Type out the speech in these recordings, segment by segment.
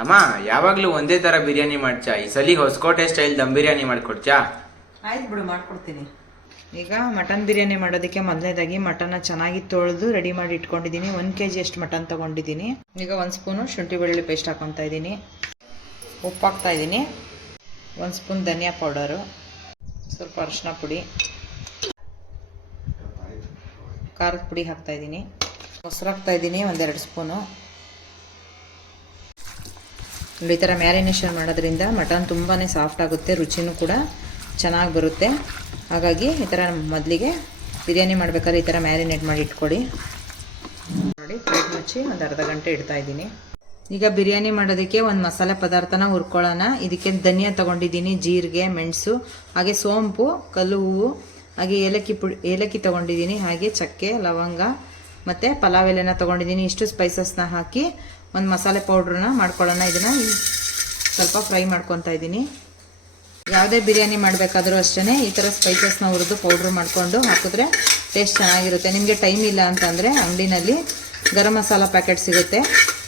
ಅಮ್ಮ, ಯಾವಾಗ್ಲೂ ಒಂದೇ ತರ ಬಿರಿಯಾನಿ ಮಾಡ್ಚಾ? ಈ ಸಲ ಹೊಸಕೋಟೆ ಸ್ಟೈಲ್ ದಮ್ ಬಿರಿಯಾನಿ ಮಾಡ್ಕೊಡ್ಚಾ? ಆಯ್ತು ಬಿಡು, ಮಾಡ್ಕೊಡ್ತೀನಿ. ಈಗ ಮಟನ್ ಬಿರಿಯಾನಿ ಮಾಡೋದಕ್ಕೆ ಮೊದಲನೇದಾಗಿ ಮಟನ್ನ ಚೆನ್ನಾಗಿ ತೊಳೆದು ರೆಡಿ ಮಾಡಿ ಇಟ್ಕೊಂಡಿದ್ದೀನಿ. 1 kg ಅಷ್ಟು ಮಟನ್ ತೊಗೊಂಡಿದ್ದೀನಿ. ಈಗ 1 ಸ್ಪೂನು ಶುಂಠಿ ಬೆಳ್ಳುಳ್ಳಿ ಪೇಸ್ಟ್ ಹಾಕೊತಾ ಇದ್ದೀನಿ. ಉಪ್ಪು ಹಾಕ್ತಾ ಇದ್ದೀನಿ. 1 ಸ್ಪೂನ್ ಧನಿಯಾ ಪೌಡರು, ಸ್ವಲ್ಪ ಅರಿಶಿನ ಪುಡಿ, ಖಾರದ ಪುಡಿ ಹಾಕ್ತಾ ಇದ್ದೀನಿ. ಮೊಸರು ಹಾಕ್ತಾ ಇದ್ದೀನಿ 1-2 ಸ್ಪೂನು. ಈ ಥರ ಮ್ಯಾರಿನೇಷನ್ ಮಾಡೋದ್ರಿಂದ ಮಟನ್ ತುಂಬಾ ಸಾಫ್ಟ್ ಆಗುತ್ತೆ, ರುಚಿನೂ ಕೂಡ ಚೆನ್ನಾಗಿ ಬರುತ್ತೆ. ಹಾಗಾಗಿ ಈ ಥರ ಮೊದಲಿಗೆ ಬಿರಿಯಾನಿ ಮಾಡಬೇಕಾದ್ರೆ ಈ ಥರ ಮ್ಯಾರಿನೇಟ್ ಮಾಡಿ ಇಟ್ಕೊಳ್ಳಿ. ನೋಡಿ, ಪ್ಲೇಟ್ ಮುಚ್ಚಿ ಒಂದು ಅರ್ಧ ಗಂಟೆ ಇಡ್ತಾ ಇದ್ದೀನಿ. ಈಗ ಬಿರಿಯಾನಿ ಮಾಡೋದಕ್ಕೆ ಒಂದು ಮಸಾಲೆ ಪದಾರ್ಥನ ಹುರ್ಕೊಳ್ಳೋಣ. ಇದಕ್ಕೆ ಧನಿಯಾ ತೊಗೊಂಡಿದ್ದೀನಿ, ಜೀರಿಗೆ, ಮೆಣಸು, ಹಾಗೆ ಸೋಂಪು, ಕಲ್ಲು ಹೂವು, ಹಾಗೆ ಏಲಕ್ಕಿ ತೊಗೊಂಡಿದ್ದೀನಿ, ಹಾಗೆ ಚಕ್ಕೆ, ಲವಂಗ ಮತ್ತು ಪಲಾವ್ ಎಲೆನ ತೊಗೊಂಡಿದ್ದೀನಿ. ಇಷ್ಟು ಸ್ಪೈಸಸ್ನ ಹಾಕಿ ಒಂದು ಮಸಾಲೆ ಪೌಡ್ರನ್ನ ಮಾಡ್ಕೊಳ್ಳೋಣ. ಇದನ್ನು ಸ್ವಲ್ಪ ಫ್ರೈ ಮಾಡ್ಕೊತಾ ಇದ್ದೀನಿ. ಯಾವುದೇ ಬಿರಿಯಾನಿ ಮಾಡಬೇಕಾದ್ರೂ ಅಷ್ಟೇ ಈ ಥರ ಸ್ಪೈಸಸ್ನ ಹುರಿದು ಪೌಡ್ರ್ ಮಾಡಿಕೊಂಡು ಹಾಕಿದ್ರೆ ಟೇಸ್ಟ್ ಚೆನ್ನಾಗಿರುತ್ತೆ. ನಿಮಗೆ ಟೈಮ್ ಇಲ್ಲ ಅಂತಂದರೆ ಅಂಗಡಿನಲ್ಲಿ ಗರಂ ಮಸಾಲ ಪ್ಯಾಕೆಟ್ ಸಿಗುತ್ತೆ,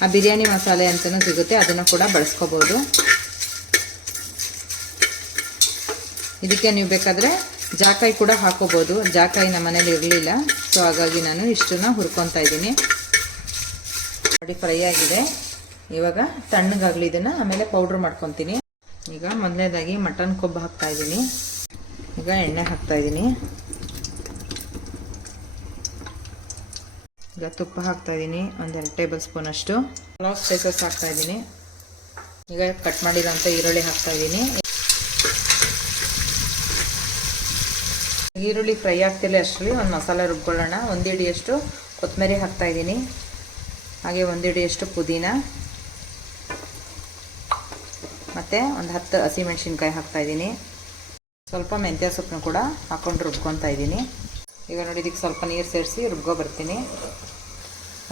ಆ ಬಿರಿಯಾನಿ ಮಸಾಲೆ ಅಂತಲೂ ಸಿಗುತ್ತೆ, ಅದನ್ನು ಕೂಡ ಬಳಸ್ಕೋಬೋದು. ಇದಕ್ಕೆ ನೀವು ಬೇಕಾದರೆ ಜಾಕಾಯಿ ಕೂಡ ಹಾಕೋಬೋದು. ಜಾಕಾಯಿ ನಮ್ಮ ಮನೇಲಿ ಇರಲಿಲ್ಲ, ಸೊ ಹಾಗಾಗಿ ನಾನು ಇಷ್ಟನ್ನು ಹುರ್ಕೊತಾ ಇದ್ದೀನಿ. ನೋಡಿ, ಫ್ರೈ ಆಗಿದೆ. ಇವಾಗ ತಣ್ಣಗಾಗಲಿ ಇದನ್ನು, ಆಮೇಲೆ ಪೌಡ್ರ್ ಮಾಡ್ಕೊತೀನಿ. ಈಗ ಮೊದಲನೇದಾಗಿ ಮಟನ್ ಕೊಬ್ಬು ಹಾಕ್ತಾ ಇದ್ದೀನಿ. ಈಗ ಎಣ್ಣೆ ಹಾಕ್ತಾ ಇದ್ದೀನಿ. ಈಗ ತುಪ್ಪ ಹಾಕ್ತಾ ಇದ್ದೀನಿ, 1-2 ಟೇಬಲ್ ಸ್ಪೂನ್ ಅಷ್ಟು. ಪಲಾವ್ ಸ್ಪೈಸಸ್ ಹಾಕ್ತಾ ಇದ್ದೀನಿ. ಈಗ ಕಟ್ ಮಾಡಿರೋಂಥ ಈರುಳ್ಳಿ ಹಾಕ್ತಾ ಇದ್ದೀನಿ. ಈರುಳ್ಳಿ ಫ್ರೈ ಆಗ್ತಿಲ್ಲ ಅಷ್ಟರಲ್ಲಿ ಒಂದು ಮಸಾಲೆ ರುಬ್ಕೊಳ್ಳೋಣ. 1 ಹಿಡಿಯಷ್ಟು ಕೊತ್ತಂಬರಿ ಹಾಕ್ತಾ ಇದ್ದೀನಿ, ಹಾಗೆ 1 ಹಿಡಿಯಷ್ಟು ಪುದೀನ, ಮತ್ತು ಒಂದು 10 ಹಸಿಮೆಣಸಿನ್ಕಾಯಿ ಹಾಕ್ತಾ ಇದ್ದೀನಿ. ಸ್ವಲ್ಪ ಮೆಂತ್ಯ ಸೊಪ್ಪನ್ನು ಕೂಡ ಹಾಕ್ಕೊಂಡು ರುಬ್ಕೊತಾ ಇದ್ದೀನಿ. ಈಗ ನೋಡಿ, ಇದಕ್ಕೆ ಸ್ವಲ್ಪ ನೀರು ಸೇರಿಸಿ ರುಬ್ಕೊ ಬರ್ತೀನಿ.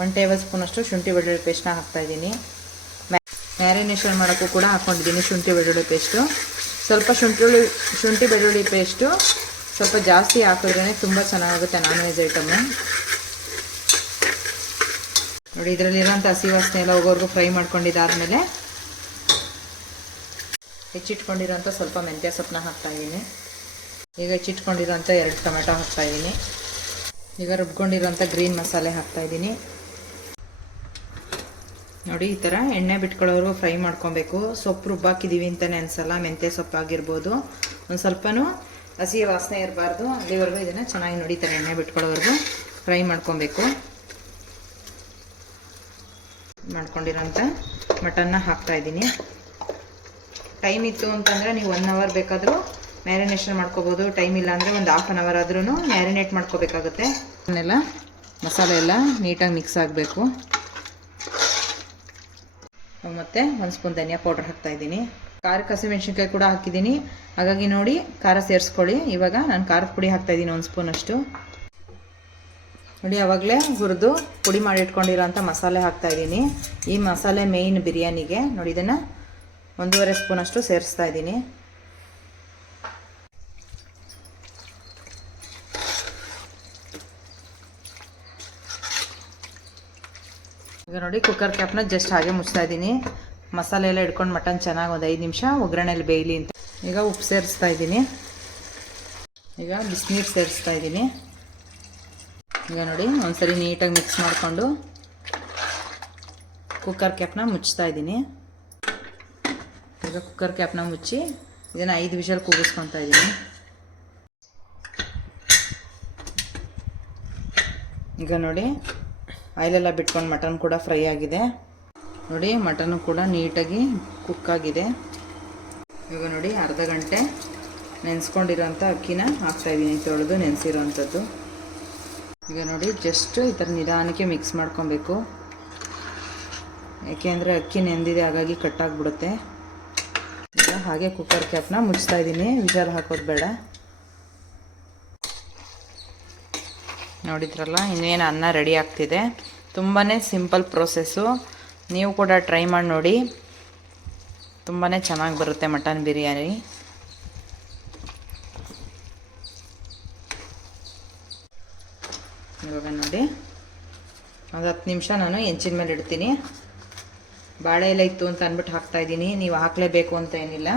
1 ಟೇಬಲ್ ಸ್ಪೂನಷ್ಟು ಶುಂಠಿ ಬೆಳ್ಳುಳ್ಳಿ ಪೇಸ್ಟ್ನ ಹಾಕ್ತಾ ಇದ್ದೀನಿ. ಮ್ಯಾರಿನೇಷನ್ ಮಾಡೋಕ್ಕೂ ಕೂಡ ಹಾಕ್ಕೊಂಡಿದ್ದೀನಿ ಶುಂಠಿ ಬೆಳ್ಳುಳ್ಳಿ ಪೇಸ್ಟು. ಸ್ವಲ್ಪ ಶುಂಠಿ ಬೆಳ್ಳುಳ್ಳಿ ಪೇಸ್ಟು ಸ್ವಲ್ಪ ಜಾಸ್ತಿ ಹಾಕಿದ್ರೇ ತುಂಬ ಚೆನ್ನಾಗುತ್ತೆ ನಾನ್ ವೆಜ್ ಐಟಮ್ಮು. ನೋಡಿ, ಇದರಲ್ಲಿರೋಂಥ ಹಸಿ ವಾಸನೆ ಎಲ್ಲ ಹೋಗೋವರೆಗೂ ಫ್ರೈ ಮಾಡ್ಕೊಂಡಿದ್ದಾದಮೇಲೆ ಹೆಚ್ಚಿಟ್ಕೊಂಡಿರೋಂಥ ಸ್ವಲ್ಪ ಮೆಂತ್ಯ ಸೊಪ್ಪನ್ನ ಹಾಕ್ತಾಯಿದ್ದೀನಿ. ಈಗ ಹೆಚ್ಚಿಟ್ಕೊಂಡಿರೋಂಥ 2 ಟೊಮೆಟೊ ಹಾಕ್ತಾಯಿದ್ದೀನಿ. ಈಗ ರುಬ್ಕೊಂಡಿರೋಂಥ ಗ್ರೀನ್ ಮಸಾಲೆ ಹಾಕ್ತಾಯಿದ್ದೀನಿ. ನೋಡಿ, ಈ ಥರ ಎಣ್ಣೆ ಬಿಟ್ಕೊಳ್ಳೋರು ಫ್ರೈ ಮಾಡ್ಕೊಬೇಕು. ಸೊಪ್ಪು ರುಬ್ಬಾಕಿದ್ದೀವಿ ಅಂತಲೇ ಅನಿಸಲ್ಲ. ಮೆಂತ್ಯ ಸೊಪ್ಪು ಆಗಿರ್ಬೋದು, ಒಂದು ಸ್ವಲ್ಪನೂ ಹಸಿ ವಾಸನೆ ಇರಬಾರ್ದು. ಅಲ್ಲಿವರೆಗೂ ಇದನ್ನು ಚೆನ್ನಾಗಿ ನೋಡಿ, ಈ ಥರ ಎಣ್ಣೆ ಬಿಟ್ಕೊಳ್ಳೋವರೆಗೂ ಫ್ರೈ ಮಾಡ್ಕೊಬೇಕು. ಮಾಡ್ಕೊಂಡಿರೋಂಥ ಮಟನ್ನ ಹಾಕ್ತಾಯಿದ್ದೀನಿ. ಟೈಮ್ ಇತ್ತು ಅಂತಂದರೆ ನೀವು 1 ಅವರ್ ಬೇಕಾದರೂ ಮ್ಯಾರಿನೇಷನ್ ಮಾಡ್ಕೋಬೋದು. ಟೈಮ್ ಇಲ್ಲ ಅಂದರೆ ಒಂದು ಹಾಫ್ ಆನ್ ಅವರ್ ಆದ್ರೂ ಮ್ಯಾರಿನೇಟ್ ಮಾಡ್ಕೋಬೇಕಾಗುತ್ತೆ. ಅದನ್ನೆಲ್ಲ ಮಸಾಲೆ ಎಲ್ಲ ನೀಟಾಗಿ ಮಿಕ್ಸ್ ಆಗಬೇಕು. ಮತ್ತು 1 ಸ್ಪೂನ್ ಧನಿಯಾ ಪೌಡ್ರ್ ಹಾಕ್ತಾಯಿದ್ದೀನಿ. ಖಾರಕ್ಕೆ ಹಸಿಮೆಣ್ಸಿನ್ಕಾಯಿ ಕೂಡ ಹಾಕಿದ್ದೀನಿ, ಹಾಗಾಗಿ ನೋಡಿ ಖಾರ ಸೇರಿಸ್ಕೊಳ್ಳಿ. ಇವಾಗ ನಾನು ಖಾರದ ಪುಡಿ ಹಾಕ್ತಾಯಿದ್ದೀನಿ 1 ಸ್ಪೂನಷ್ಟು. ನೋಡಿ, ಆವಾಗಲೇ ಹುರಿದು ಪುಡಿ ಮಾಡಿ ಇಟ್ಕೊಂಡಿರೋಂಥ ಮಸಾಲೆ ಹಾಕ್ತಾಯಿದ್ದೀನಿ. ಈ ಮಸಾಲೆ ಮೇಯ್ನ್ ಬಿರಿಯಾನಿಗೆ. ನೋಡಿ, ಇದನ್ನು 1.5 ಸ್ಪೂನಷ್ಟು ಸೇರಿಸ್ತಾ ಇದ್ದೀನಿ. ಈಗ ನೋಡಿ, ಕುಕ್ಕರ್ ಕ್ಯಾಪ್ನ ಜಸ್ಟ್ ಹಾಗೆ ಮುಚ್ತಾ ಇದ್ದೀನಿ. ಮಸಾಲೆ ಎಲ್ಲ ಇಟ್ಕೊಂಡು ಮಟನ್ ಚೆನ್ನಾಗಿ ಒಂದು 5 ನಿಮಿಷ ಒಗ್ಗರಣೆಯಲ್ಲಿ ಬೇಯಲಿ ಅಂತ. ಈಗ ಉಪ್ಪು ಸೇರಿಸ್ತಾ ಇದ್ದೀನಿ. ಈಗ ಬಿಸಿನೀರು ಸೇರಿಸ್ತಾ ಇದ್ದೀನಿ. ಈಗ ನೋಡಿ, ಒಂದ್ಸರಿ ನೀಟಾಗಿ ಮಿಕ್ಸ್ ಮಾಡಿಕೊಂಡು ಕುಕ್ಕರ್ ಕ್ಯಾಪ್ನ ಮುಚ್ತಾ ಇದ್ದೀನಿ. ಈಗ ಕುಕ್ಕರ್ ಕ್ಯಾಪ್ನ ಮುಚ್ಚಿ ಇದನ್ನು 5 ವಿಷಲ್ ಕೂಗಿಸ್ಕೊತಾ ಇದ್ದೀನಿ. ಈಗ ನೋಡಿ, ಆಯಿಲೆಲ್ಲ ಬಿಟ್ಕೊಂಡು ಮಟನ್ ಕೂಡ ಫ್ರೈ ಆಗಿದೆ. ನೋಡಿ, ಮಟನ್ನು ಕೂಡ ನೀಟಾಗಿ ಕುಕ್ ಆಗಿದೆ. ಈಗ ನೋಡಿ, ಅರ್ಧ ಗಂಟೆ ನೆನೆಸ್ಕೊಂಡಿರೋಂಥ ಅಕ್ಕಿನ ಹಾಕ್ತಾಯಿದ್ದೀನಿ, ತೊಳೆದು ನೆನೆಸಿರೋವಂಥದ್ದು. ಈಗ ನೋಡಿ, ಜಸ್ಟ್ ಈ ಥರ ನಿಧಾನಕ್ಕೆ ಮಿಕ್ಸ್ ಮಾಡ್ಕೊಬೇಕು. ಏಕೆಂದರೆ ಅಕ್ಕಿ ನೆಂದಿದೆ, ಹಾಗಾಗಿ ಕಟ್ಟಾಗ್ಬಿಡುತ್ತೆ. ಈಗ ಹಾಗೆ ಕುಕ್ಕರ್ ಕ್ಯಾಪ್ನ ಮುಚ್ತಾ ಇದ್ದೀನಿ. ವಿಷಲ್ ಹಾಕೋದು ಬೇಡ. ನೋಡಿದ್ರಲ್ಲ, ಇನ್ನೇನು ಅನ್ನ ರೆಡಿ ಆಗ್ತಿದೆ. ತುಂಬಾ ಸಿಂಪಲ್ ಪ್ರೋಸೆಸ್ಸು. ನೀವು ಕೂಡ ಟ್ರೈ ಮಾಡಿ ನೋಡಿ, ತುಂಬಾ ಚೆನ್ನಾಗಿ ಬರುತ್ತೆ ಮಟನ್ ಬಿರಿಯಾನಿ. ಇವಾಗ ನೋಡಿ, ಒಂದು 10 ನಿಮಿಷ ನಾನು ಹೆಂಚಿನ ಮೇಲೆ ಇಡ್ತೀನಿ. ಬಾಳೆ ಎಲೆ ಇತ್ತು ಅಂತ ಅಂದ್ಬಿಟ್ಟು ಹಾಕ್ತಾಯಿದ್ದೀನಿ. ನೀವು ಹಾಕಲೇಬೇಕು ಅಂತ ಏನಿಲ್ಲ.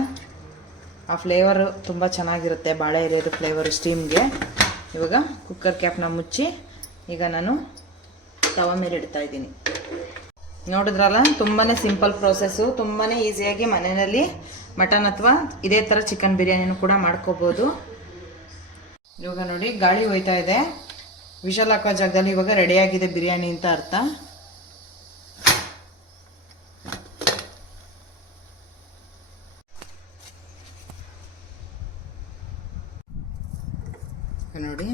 ಆ ಫ್ಲೇವರು ತುಂಬ ಚೆನ್ನಾಗಿರುತ್ತೆ, ಬಾಳೆ ಎಲೆದು ಫ್ಲೇವರು ಸ್ಟೀಮ್ಗೆ. ಇವಾಗ ಕುಕ್ಕರ್ ಕ್ಯಾಪ್ನ ಮುಚ್ಚಿ ಈಗ ನಾನು ತವ ಮೇಲೆ ಇಡ್ತಾಯಿದ್ದೀನಿ. ನೋಡಿದ್ರಲ್ಲ, ತುಂಬಾ ಸಿಂಪಲ್ ಪ್ರೋಸೆಸ್ಸು, ತುಂಬಾ ಈಸಿಯಾಗಿ ಮನೆಯಲ್ಲಿ ಮಟನ್ ಅಥವಾ ಇದೇ ಥರ ಚಿಕನ್ ಬಿರಿಯಾನಿನೂ ಕೂಡ ಮಾಡ್ಕೋಬೋದು. ಇವಾಗ ನೋಡಿ ಗಾಳಿ ಹೋಯ್ತಾ ಇದೆ, ವಿಷಲ್ ಹಾಕೋ ಜಾಗದಲ್ಲಿ ಇವಾಗ ರೆಡಿಯಾಗಿದೆ ಬಿರಿಯಾನಿ ಅಂತ ಅರ್ಥ. ನೋಡಿ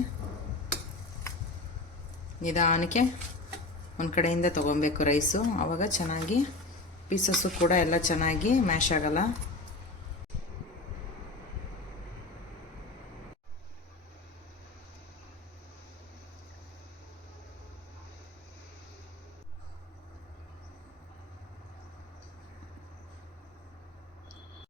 ನಿಧಾನಕ್ಕೆ ಒಂದು ಕಡೆಯಿಂದ ತೊಗೊಬೇಕು ರೈಸು, ಆವಾಗ ಚೆನ್ನಾಗಿ ಪೀಸಸ್ಸು ಕೂಡ ಎಲ್ಲ ಚೆನ್ನಾಗಿ ಮ್ಯಾಶ್ ಆಗಲ್ಲ.